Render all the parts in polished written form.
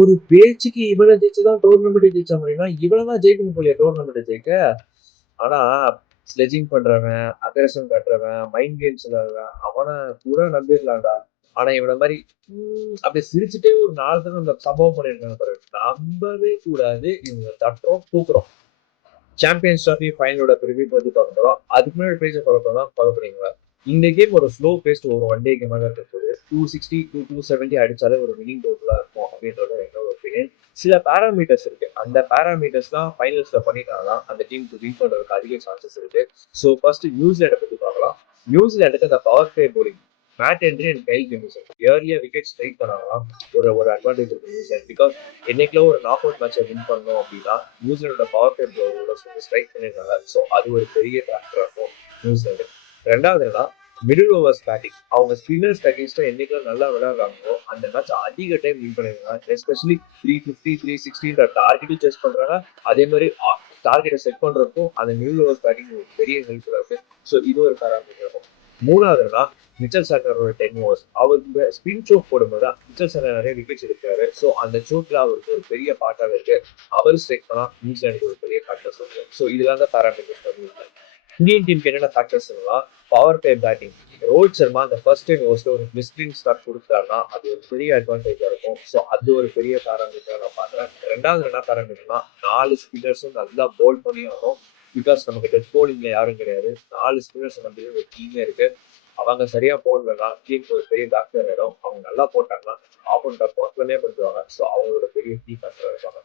ஒரு பேச்சுக்கு இவனை ஜெயிச்சுதான் டோர்னமெண்ட் ஜெயிச்ச மாதிரினா இவனதான் ஜெயிக்கணும் போலியா டோர்னமெண்ட் ஜெயிக்க. ஆனா ஸ்லெஜிங் பண்றவன், அக்ரஷன் கட்டுறவன், மைண்ட் கேம்ஸ் விளையாடுறவன் அவனை கூட நம்பிடலாம்டா. ஆனா இவனை மாதிரி அப்படியே சிரிச்சுட்டே ஒரு 4 தடவை நம்ம சம்பவம் பண்ணிருக்காங்க பாரு. நம்பவே கூடாது. இவங்க தட்டுறோம் தூக்குறோம். சாம்பியன்ஸ் ட்ராஃபி ஃபைனலோட ப்ரிவியூ பத்தி பார்க்குறோம். அதுக்கு முன்னாடி பேஜை ஃபாலோ பண்ணலாம் ஃபாலோ பண்ணிங்களா. இந்த கேம் ஒரு ஸ்லோ பேஸ்ட் ஒரு ஒன் டே கேமாக இருக்க போது 260 to 270 அடிச்சாலே ஒரு வினிங் டோட்டலா இருக்கும் அப்படின்றது என்னோட ஒப்பீனியன். சில பேராமீட்டர்ஸ் இருக்கு. அந்த பேராமீட்டர்ஸ் தான் ஃபைனல்ஸ்ல பண்ணிட்டாங்கன்னா அந்த டீமுக்கு வின் பண்றதுக்கு அதிக சான்சஸ் இருக்கு. ஸோ ஃபர்ஸ்ட் நியூசிலாண்டை பத்தி பார்க்கலாம். நியூசிலாண்டுக்கு அந்த power play bowling Matt Henry and Kyle Jamieson ஏர்லியா விக்கெட் ஸ்ட்ரைக் பண்ணாங்கன்னா ஒரு ஒரு அட்வான்டேஜ் இருக்கு நியூசிலாந்து. பிகாஸ் என்னைக்குள்ள ஒரு நாக் அவுட் மேட்சை வின் பண்ணோம் அப்படின்னா நியூசிலாண்டோட பவர் பிளே போலோட ஸ்ட்ரைக் பண்ணிருக்காங்க. ஸோ அது ஒரு பெரிய ஃபேக்டர் இருக்கும் நியூசிலாண்டு. ரெண்டாவதுனா மிடில் ஓவர்ஸ் பேட்டிங். அவங்க ஸ்பின்னர்ஸ் அகேன்ஸ்டா என்னைக்கு நல்லா விளையாடுறாங்களோ அந்த மேட்ச் அதிக டைம் வின் பண்ணிருக்காங்க. எஸ்பெஷலி 350 360 டார்கெட்டும் சேஸ் பண்றாங்க. அதே மாதிரி டார்கெட்டை செட் பண்றதுக்கும் அந்த மிடில் ஓவர்ஸ் பேட்டிங் பெரிய ஹெல்ப் இருக்கு. ஸோ இது ஒரு பேராமீட்டர் இருக்கும். மூணாவதுனா மிச்சல் சாண்டரோட 10 ஓவர்ஸ் அவருக்கு ஸ்பின் சோக் போடும்போது மிச்சல் சாண்டர் நிறைய விக்கெட்ஸ் எடுக்கிறாரு. ஸோ அந்த சோக்ல அவருக்கு ஒரு பெரிய பார்ட்டாக இருக்கு. அவர் ஸ்ட்ரைக் பண்ணா நியூசிலாண்டுக்கு ஒரு பெரிய ஃபேக்டர்ஸ் இருக்கு. ஸோ இதெல்லாம் தான் பேராமீட்டர்ஸ் பண்ணுவாங்க. இந்தியன் டீமுக்கு என்னென்ன ஃபேக்டர்ஸ்னா power play batting. Rohit Sharma அந்த ஃபர்ஸ்ட் டைம் ஓவர்ஸ்ல ஒரு மிஸ்லிங் ஸ்டார்ட் கொடுத்தாருன்னா அது ஒரு பெரிய அட்வான்டேஜா இருக்கும். ஸோ அது ஒரு பெரிய பேராமீட்டர் நான் பாக்குறேன். ரெண்டாவது என்ன பேராமீட்டர்னா 4 ஸ்பின்னர்ஸும் நல்லா போல் பண்ணி ஆகும். பிகாஸ் நமக்கு டெத் போலிங்ல யாரும் கிடையாது. 4 ஸ்பின்னர்ஸ் நம்பி ஒரு டீமே இருக்கு. அவங்க சரியா போடலன்னா டீமுக்கு ஒரு பெரிய டாக்டர் இடம். அவங்க நல்லா போட்டாங்கன்னா ஆப்போனண்ட்டை போட்டே பண்ணுவாங்க. ஸோ அவங்களோட பெரிய கீ ஃபேக்டர் இருப்பாங்க.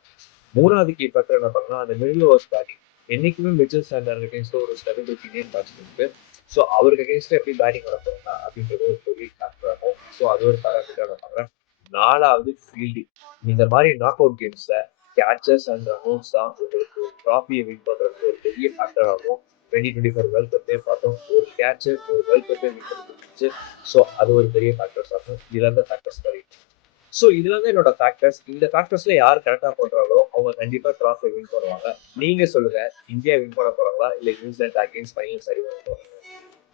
மூணாவது கீ ஃபேக்டர் என்ன பண்ணா அந்த மிடில் ஓவர்ஸ் பேட்டிங். என்னைக்குமே மிச்சல் சாண்டர் அகேன்ஸ்ட் ஒரு ஸ்டெபிலிட்டி இந்தியன் பேட்ஸ்மேன் இருக்கு. ஸோ அவருக்கு அகேன்ஸ்ட் எப்படி பேட்டிங் நடப்பாங்க அப்படின்றது ஒரு பெரிய ஃபேக்டர் ஆகும். ஸோ அது ஒரு பேராமீட்டர் நான் பார்க்குறேன். நாலாவது ஃபீல்டிங். இந்த மாதிரி நாக் அவுட் கேம்ஸ்ல கேச்சஸ் அண்ட் ரன்ஸ் தான் உங்களுக்கு ட்ராஃபியை வின் பண்றதுக்கு ஒரு பெரிய ஃபேக்டர் ஆகும். 2024 வேர்ல்ட் கப்பே பார்த்தோம். ஒரு கேட்ச் ஒரு வேர்ல்ட் கப்பே வின் பண்ணிருந்துச்சு. ஸோ அது ஒரு பெரிய ஃபேக்டர்ஸ் ஆகும். இதுல இருந்து ஃபேக்டர்ஸ் கிடைக்கும். ஸோ இதுல இருந்து என்னோட ஃபேக்டர்ஸ். இந்த ஃபேக்டர்ஸ்ல யார் கரெக்டா பண்றாங்களோ அவங்க கண்டிப்பா ட்ராஃபி வின் பண்ணுவாங்க. நீங்க சொல்லுங்க, இந்தியா வின் பண்ண போறாங்களா இல்ல நியூசிலாந்து அகைன்ஸ்ட் ஃபைனல் சரி பண்ணுவோம்?